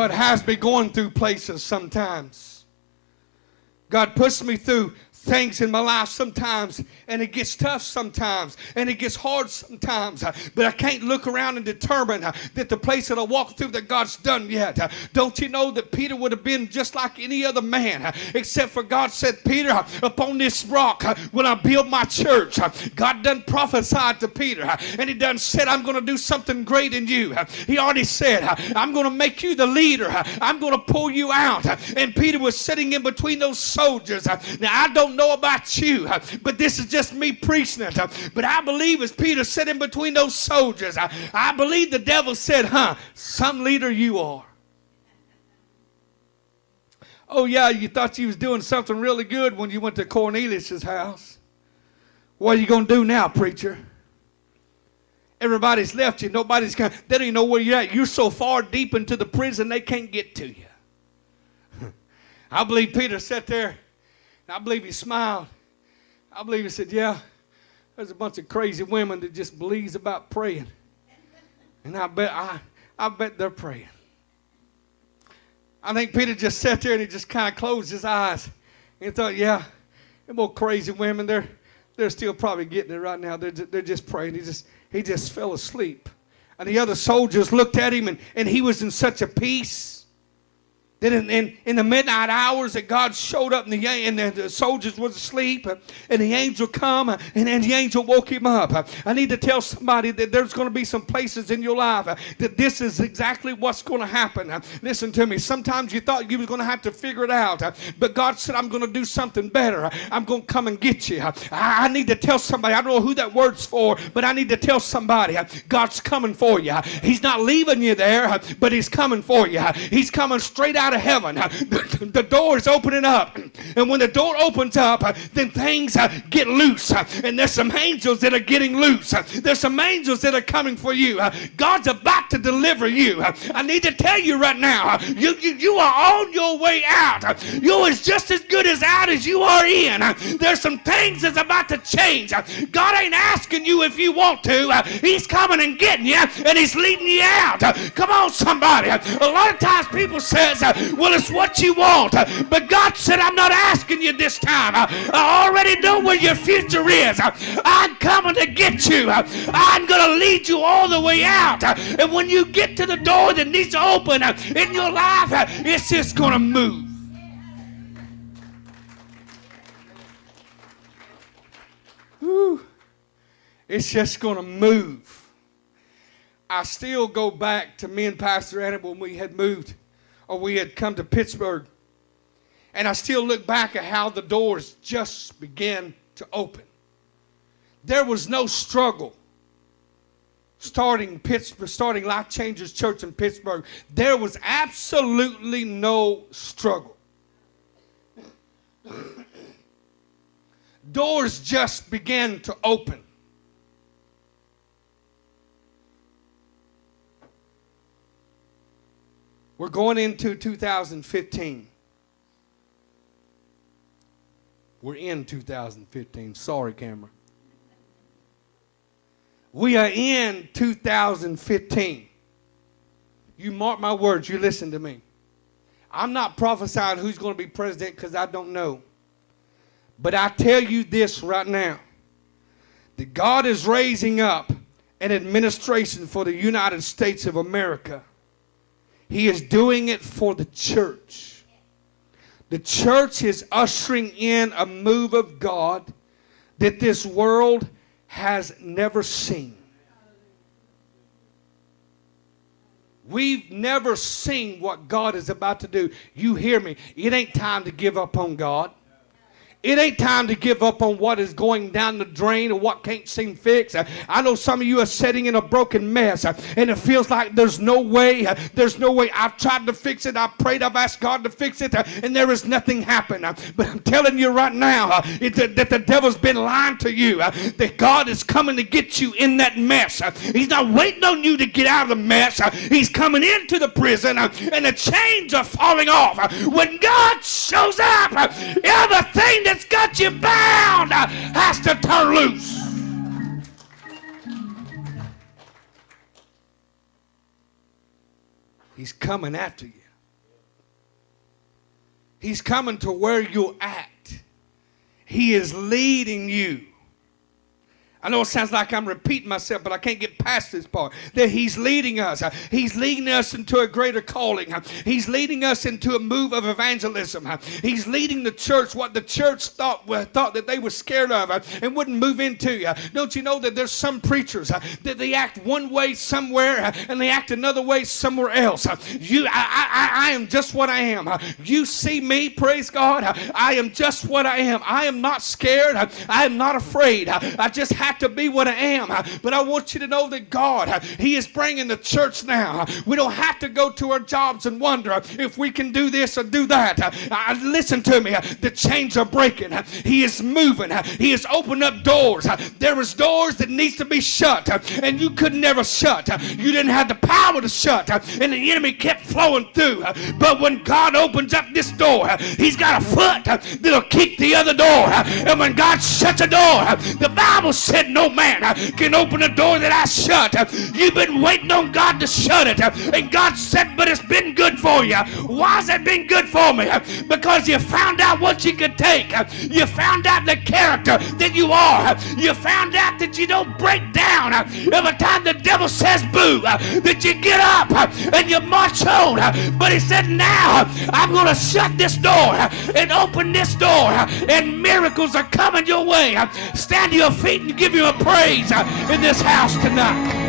God has me going through places sometimes. God puts me through things in my life sometimes, and it gets tough sometimes, and it gets hard sometimes, but I can't look around and determine that the place that I walk through that God's done yet. Don't you know that Peter would have been just like any other man, except for God said, Peter, upon this rock will I build my church. God done prophesied to Peter, and he done said, I'm going to do something great in you. He already said, I'm going to make you the leader. I'm going to pull you out. And Peter was sitting in between those soldiers. Now, I don't know about you, but this is just me preaching it. But I believe as Peter sat in between those soldiers, I believe the devil said, some leader you are. Oh yeah, you thought you was doing something really good when you went to Cornelius' house. What are you going to do now, preacher? Everybody's left you. Nobody's coming. They don't even know where you're at. You're so far deep into the prison they can't get to you. I believe Peter sat there. I believe he smiled. I believe he said, yeah, there's a bunch of crazy women that just believes about praying. And I bet they're praying. I think Peter just sat there and he just kind of closed his eyes. And he thought, yeah, them old crazy women, they're still probably getting it right now. They're just praying. He just fell asleep. And the other soldiers looked at him, and he was in such a peace. Then in the midnight hours that God showed up and the soldiers was asleep, and the angel come, and the angel woke him up. I need to tell somebody that there's going to be some places in your life that this is exactly what's going to happen. Listen to me. Sometimes you thought you were going to have to figure it out, but God said, I'm going to do something better. I'm going to come and get you. I need to tell somebody. I don't know who that word's for, but I need to tell somebody God's coming for you. He's not leaving you there, but he's coming for you. He's coming straight out of heaven. The door is opening up, and when the door opens up, then things get loose, and there's some angels that are getting loose. There's some angels that are coming for you. God's about to deliver you. I need to tell you right now, you are on your way out. You is just as good as out as you are in. There's some things that's about to change. God ain't asking you if you want to. He's coming and getting you, and he's leading you out. Come on, somebody. A lot of times people says, well, it's what you want. But God said, I'm not asking you this time. I already know where your future is. I'm coming to get you. I'm going to lead you all the way out. And when you get to the door that needs to open in your life, it's just going to move. Whew. It's just going to move. I still go back to me and Pastor Anna when we had moved, or we had come to Pittsburgh, and I still look back at how the doors just began to open. There was no struggle starting LifeChangers Church in Pittsburgh. There was absolutely no struggle. Doors just began to open. We're going into 2015. We're in 2015. Sorry, camera. We are in 2015. You mark my words. You listen to me. I'm not prophesying who's going to be president because I don't know. But I tell you this right now, that God is raising up an administration for the United States of America. He is doing it for the church. The church is ushering in a move of God that this world has never seen. We've never seen what God is about to do. You hear me. It ain't time to give up on God. It ain't time to give up on what is going down the drain or what can't seem fixed. I know some of you are sitting in a broken mess, and it feels like there's no way. There's no way. I've tried to fix it. I've prayed. I've asked God to fix it, and there is nothing happening. But I'm telling you right now that the devil's been lying to you, that God is coming to get you in that mess. He's not waiting on you to get out of the mess. He's coming into the prison, and the chains are falling off. When God shows up, everything that's got you bound has to turn loose. He's coming after you. He's coming to where you're at. He is leading you. I know it sounds like I'm repeating myself, but I can't get past this part. That he's leading us. He's leading us into a greater calling. He's leading us into a move of evangelism. He's leading the church, what the church thought that they were scared of and wouldn't move into. Don't you know that there's some preachers that they act one way somewhere and they act another way somewhere else? I am just what I am. You see me, praise God. I am just what I am. I am not scared. I am not afraid. I just have to be what I am. But I want you to know that God, he is bringing the church now. We don't have to go to our jobs and wonder if we can do this or do that. Listen to me. The chains are breaking. He is moving. He is opening up doors. There is doors that needs to be shut, and you could never shut. You didn't have the power to shut, and the enemy kept flowing through. But when God opens up this door, he's got a foot that'll keep the other door. And when God shuts a door, the Bible said no man can open a door that I shut. You've been waiting on God to shut it. And God said, but it's been good for you. Why has it been good for me? Because you found out what you could take. You found out the character that you are. You found out that you don't break down every time the devil says boo. That you get up and you march on. But he said, now I'm going to shut this door and open this door. And miracles are coming your way. Stand to your feet and give you a praise in this house tonight.